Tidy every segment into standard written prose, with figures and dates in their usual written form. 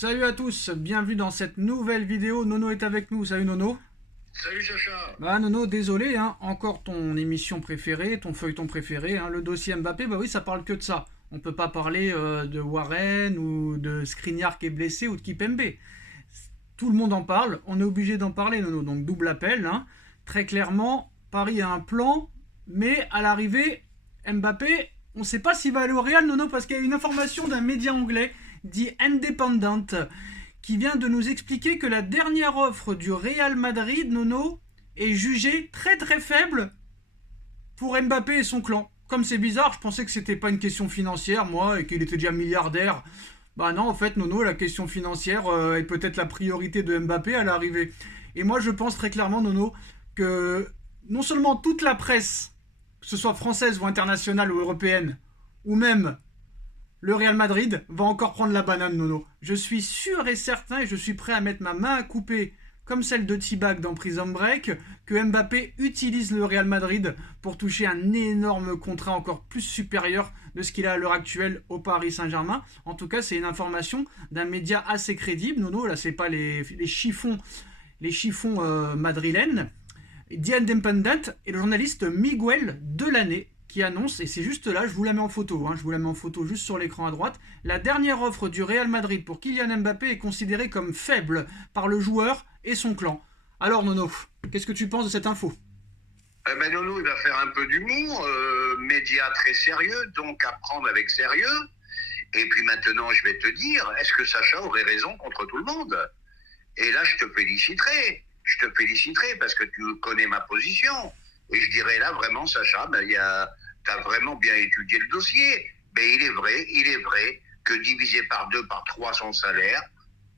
Salut à tous, bienvenue dans cette nouvelle vidéo. Nono est avec nous. Salut Nono. Salut Sacha. Bah Nono, désolé, hein, encore ton émission préférée, ton feuilleton préféré, hein, le dossier Mbappé, bah oui, ça parle que de ça. On peut pas parler de Warren ou de Skriniar qui est blessé ou de Kipembe. Tout le monde en parle, on est obligé d'en parler Nono, donc double appel. Hein. Très clairement, Paris a un plan, mais à l'arrivée, Mbappé, on ne sait pas s'il va aller au Real Nono parce qu'il y a une information d'un média anglais dit Independent qui vient de nous expliquer que la dernière offre du Real Madrid, Nono, est jugée très très faible pour Mbappé et son clan. Comme c'est bizarre, je pensais que c'était pas une question financière, moi, et qu'il était déjà milliardaire. Bah non, en fait, Nono, la question financière est peut-être la priorité de Mbappé à l'arrivée. Et moi, je pense très clairement, Nono, que non seulement toute la presse, que ce soit française ou internationale ou européenne, ou même le Real Madrid va encore prendre la banane, Nono. Je suis sûr et certain, et je suis prêt à mettre ma main à couper, comme celle de T-Bag dans Prison Break, que Mbappé utilise le Real Madrid pour toucher un énorme contrat encore plus supérieur de ce qu'il a à l'heure actuelle au Paris Saint-Germain. En tout cas, c'est une information d'un média assez crédible, Nono. Là, c'est pas les chiffons, madrilènes. The Independent et le journaliste Miguel Delaney qui annonce, et c'est juste là, je vous la mets en photo, hein, je vous la mets en photo juste sur l'écran à droite, la dernière offre du Real Madrid pour Kylian Mbappé est considérée comme faible par le joueur et son clan. Alors Nono, qu'est-ce que tu penses de cette info? Nono, il va faire un peu d'humour, média très sérieux, donc à prendre avec sérieux. Et puis maintenant, je vais te dire, est-ce que Sacha aurait raison contre tout le monde? Et là, je te féliciterai. Je te féliciterai parce que tu connais ma position. Et je dirais là, vraiment, Sacha, tu as vraiment bien étudié le dossier. Mais il est vrai que divisé par 2, par 3 son salaire,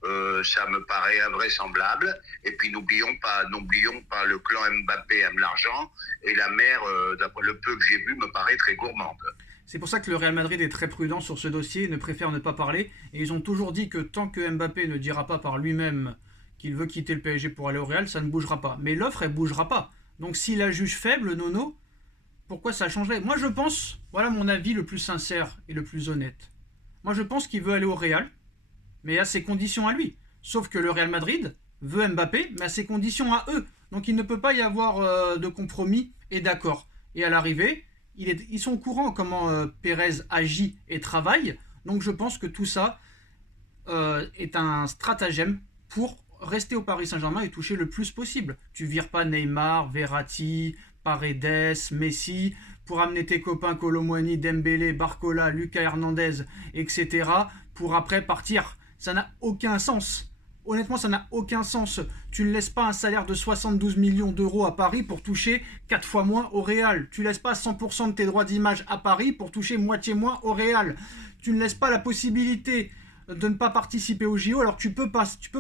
ça me paraît invraisemblable. Et puis n'oublions pas, le clan Mbappé aime l'argent et la mère, d'après le peu que j'ai vu, me paraît très gourmande. C'est pour ça que le Real Madrid est très prudent sur ce dossier, ne préfère ne pas parler. Et ils ont toujours dit que tant que Mbappé ne dira pas par lui-même qu'il veut quitter le PSG pour aller au Real, ça ne bougera pas. Mais l'offre, elle bougera pas. Donc s'il la juge faible, Nono, pourquoi ça changerait? Moi je pense, voilà mon avis le plus sincère et le plus honnête. Moi je pense qu'il veut aller au Real, mais à ses conditions à lui. Sauf que le Real Madrid veut Mbappé, mais à ses conditions à eux. Donc il ne peut pas y avoir de compromis et d'accord. Et à l'arrivée, ils sont au courant comment Pérez agit et travaille. Donc je pense que tout ça est un stratagème pour rester au Paris Saint-Germain et toucher le plus possible. Tu vires pas Neymar, Verratti, Paredes, Messi pour amener tes copains Kolo Muani, Dembélé, Barcola, Lucas Hernandez, etc. pour après partir. Ça n'a aucun sens. Honnêtement, ça n'a aucun sens. Tu ne laisses pas un salaire de 72 millions d'euros à Paris pour toucher 4 fois moins au Real. Tu ne laisses pas 100% de tes droits d'image à Paris pour toucher moitié moins au Real. Tu ne laisses pas la possibilité de ne pas participer au JO alors que tu peux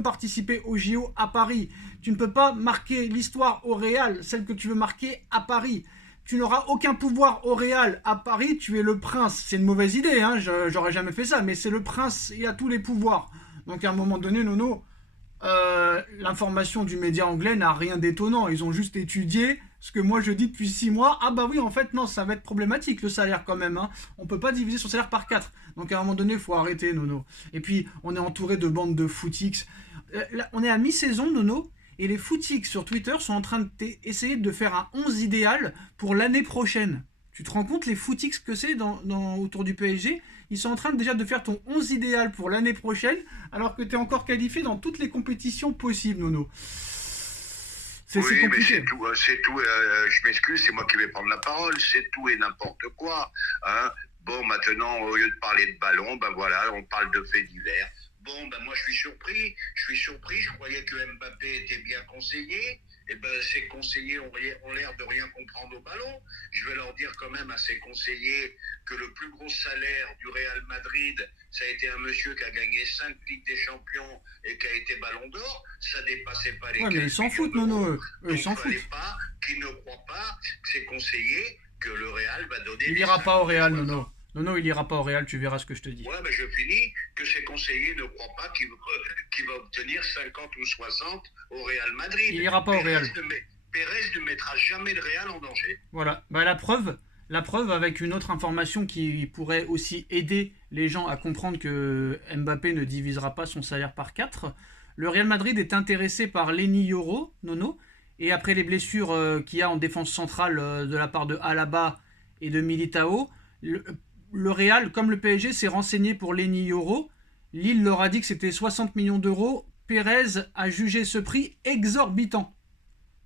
participer au JO à Paris. Tu ne peux pas marquer l'histoire au Real, celle que tu veux marquer à Paris. Tu n'auras aucun pouvoir au Real à Paris, tu es le prince. C'est une mauvaise idée, hein, j'aurais jamais fait ça, mais c'est le prince, il a tous les pouvoirs. Donc à un moment donné, Nono, l'information du média anglais n'a rien d'étonnant. Ils ont juste étudié ce que moi je dis depuis 6 mois. Ah bah oui, en fait, non, ça va être problématique le salaire quand même. Hein. On peut pas diviser son salaire par 4. Donc à un moment donné, il faut arrêter, Nono. Et puis, on est entouré de bandes de footix. Là, on est à mi-saison, Nono. Et les footix sur Twitter sont en train d'essayer de faire un 11 idéal pour l'année prochaine. Tu te rends compte les footix que c'est autour du PSG? Ils sont en train déjà de faire ton 11 idéal pour l'année prochaine, alors que tu es encore qualifié dans toutes les compétitions possibles, Nono. C'est Oui, mais compliqué. c'est tout. Je m'excuse, c'est moi qui vais prendre la parole. C'est tout et n'importe quoi. Hein. Bon, maintenant, au lieu de parler de ballon, ben voilà, on parle de faits divers. Bon, ben moi, je suis surpris. Je croyais que Mbappé était bien conseillé. Et ben, ces conseillers ont l'air de rien comprendre au ballon. Je vais leur dire quand même à ces conseillers que le plus gros salaire du Real Madrid, ça a été un monsieur qui a gagné 5 Ligues des Champions et qui a été Ballon d'Or. Ça dépassait pas les Ouais, mais ils 15 s'en millions foutent, Nono. d'euros. Eux, ils Donc, s'en il ne foutent. fallait pas qu'ils ne croient pas, ces conseillers, que le Real va donner Il les ira pas au 50 et Real, Nono. 60. Nono, il ira pas au Real, tu verras ce que je te dis. Ouais, mais je finis, que ces conseillers ne croient pas qu'il va obtenir 50 ou 60 au Real Il Madrid. ira pas au Real. Pérez ne mettra jamais le Real en danger. Voilà. Bah, la preuve, La preuve avec une autre information qui pourrait aussi aider les gens à comprendre que Mbappé ne divisera pas son salaire par 4. Le Real Madrid est intéressé par Leny Yoro, Nono, et après les blessures qu'il y a en défense centrale de la part de Alaba et de Militao, le Real, comme le PSG, s'est renseigné pour Leny Yoro. Lille leur a dit que c'était 60 millions d'euros. Pérez a jugé ce prix exorbitant.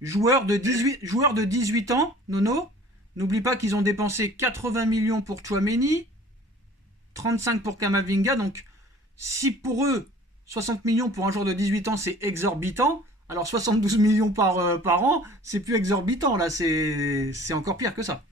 Joueur de 18 ans, Nono. N'oublie pas qu'ils ont dépensé 80 millions pour Tchouaméni, 35 pour Kamavinga. Donc, si pour eux, 60 millions pour un joueur de 18 ans, c'est exorbitant, alors 72 millions par an, c'est plus exorbitant. Là, c'est encore pire que ça.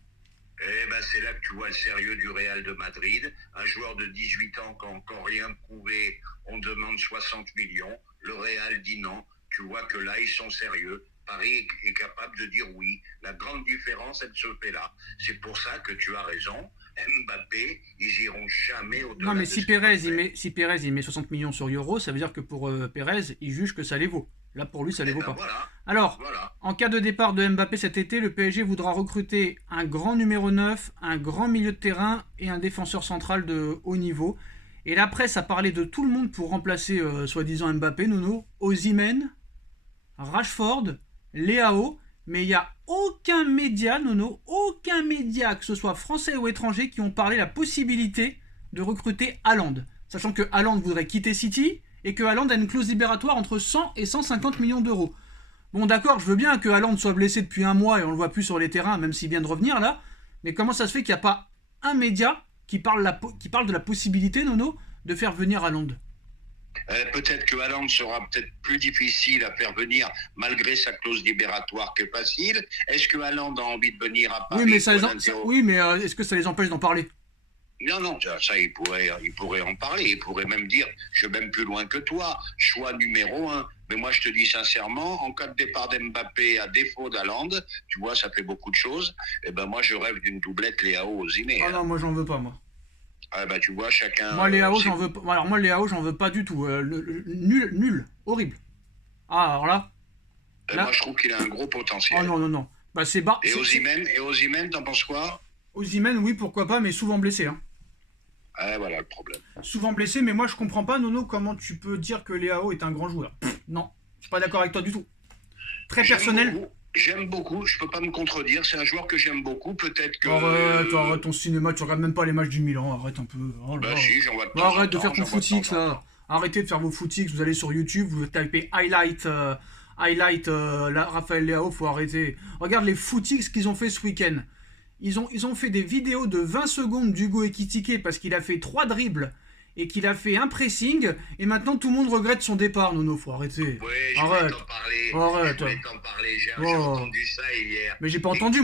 Eh ben, c'est là que tu vois le sérieux du Real de Madrid. Un joueur de 18 ans qui n'a encore rien prouvé, on demande 60 millions. Le Real dit non. Tu vois que là, ils sont sérieux. Paris est capable de dire oui. La grande différence, elle se fait là. C'est pour ça que tu as raison. Mbappé, ils iront jamais au-delà. Non, mais si Pérez il met 60 millions sur Euro, ça veut dire que pour Pérez, il juge que ça les vaut. Là, pour lui, ça les vaut pas. Voilà. Alors, en cas de départ de Mbappé cet été, le PSG voudra recruter un grand numéro 9, un grand milieu de terrain et un défenseur central de haut niveau. Et la presse a parlé de tout le monde pour remplacer soi-disant Mbappé, Nono. Osimhen, Rashford, Leao, mais il n'y a aucun média, Nono, aucun média, que ce soit français ou étranger, qui ont parlé la possibilité de recruter Haaland. Sachant que Haaland voudrait quitter City et que Haaland a une clause libératoire entre 100 et 150 millions d'euros. Bon, d'accord, je veux bien que Haaland soit blessé depuis un mois et on le voit plus sur les terrains, même s'il vient de revenir là, mais comment ça se fait qu'il n'y a pas un média qui parle de la possibilité, Nono, de faire venir Haaland ? Peut-être que Haaland sera peut-être plus difficile à faire venir malgré sa clause libératoire que facile. Est-ce que Haaland a envie de venir à Paris? Oui, mais est-ce que ça les empêche d'en parler? Non, ça, il pourrait en parler. Il pourrait même dire, je vais même plus loin que toi, choix numéro 1. Mais moi, je te dis sincèrement, en cas de départ d'Mbappé à défaut d'Haaland, tu vois, ça fait beaucoup de choses. Et ben moi, je rêve d'une doublette Leao-Osimhen. Ah non, moi, j'en veux pas, moi. Ah bah tu vois, chacun... Moi, Leao, j'en veux pas. Alors, moi, Leao, j'en veux pas du tout. Nul, horrible. Ah, alors là... Moi, je trouve qu'il a un gros potentiel. Oh non. Bah, Et Osimhen, t'en penses quoi? Osimhen, oui, pourquoi pas, mais souvent blessé. Hein. Ah, voilà le problème. Souvent blessé, mais moi, je comprends pas, Nono, comment tu peux dire que Leao est un grand joueur. Non, je suis pas d'accord avec toi du tout. Très personnel. J'aime beaucoup, je peux pas me contredire, c'est un joueur que j'aime beaucoup, peut-être que... Arrête ton cinéma, tu regardes même pas les matchs du Milan, arrête un peu. Oh là. Bah si, j'en vois de temps. Arrête de faire ton footix là. Arrêtez de faire vos footix, vous allez sur YouTube, vous tapez highlight Raphaël Leao, faut arrêter. Regarde les footix qu'ils ont fait ce week-end. Ils ont fait des vidéos de 20 secondes d'Hugo Ekitike parce qu'il a fait 3 dribbles et qu'il a fait un pressing, et maintenant tout le monde regrette son départ. Nono, faut arrêter. Oui, je vais t'en parler. Arrête. J'ai entendu ça hier. Mais j'ai pas entendu.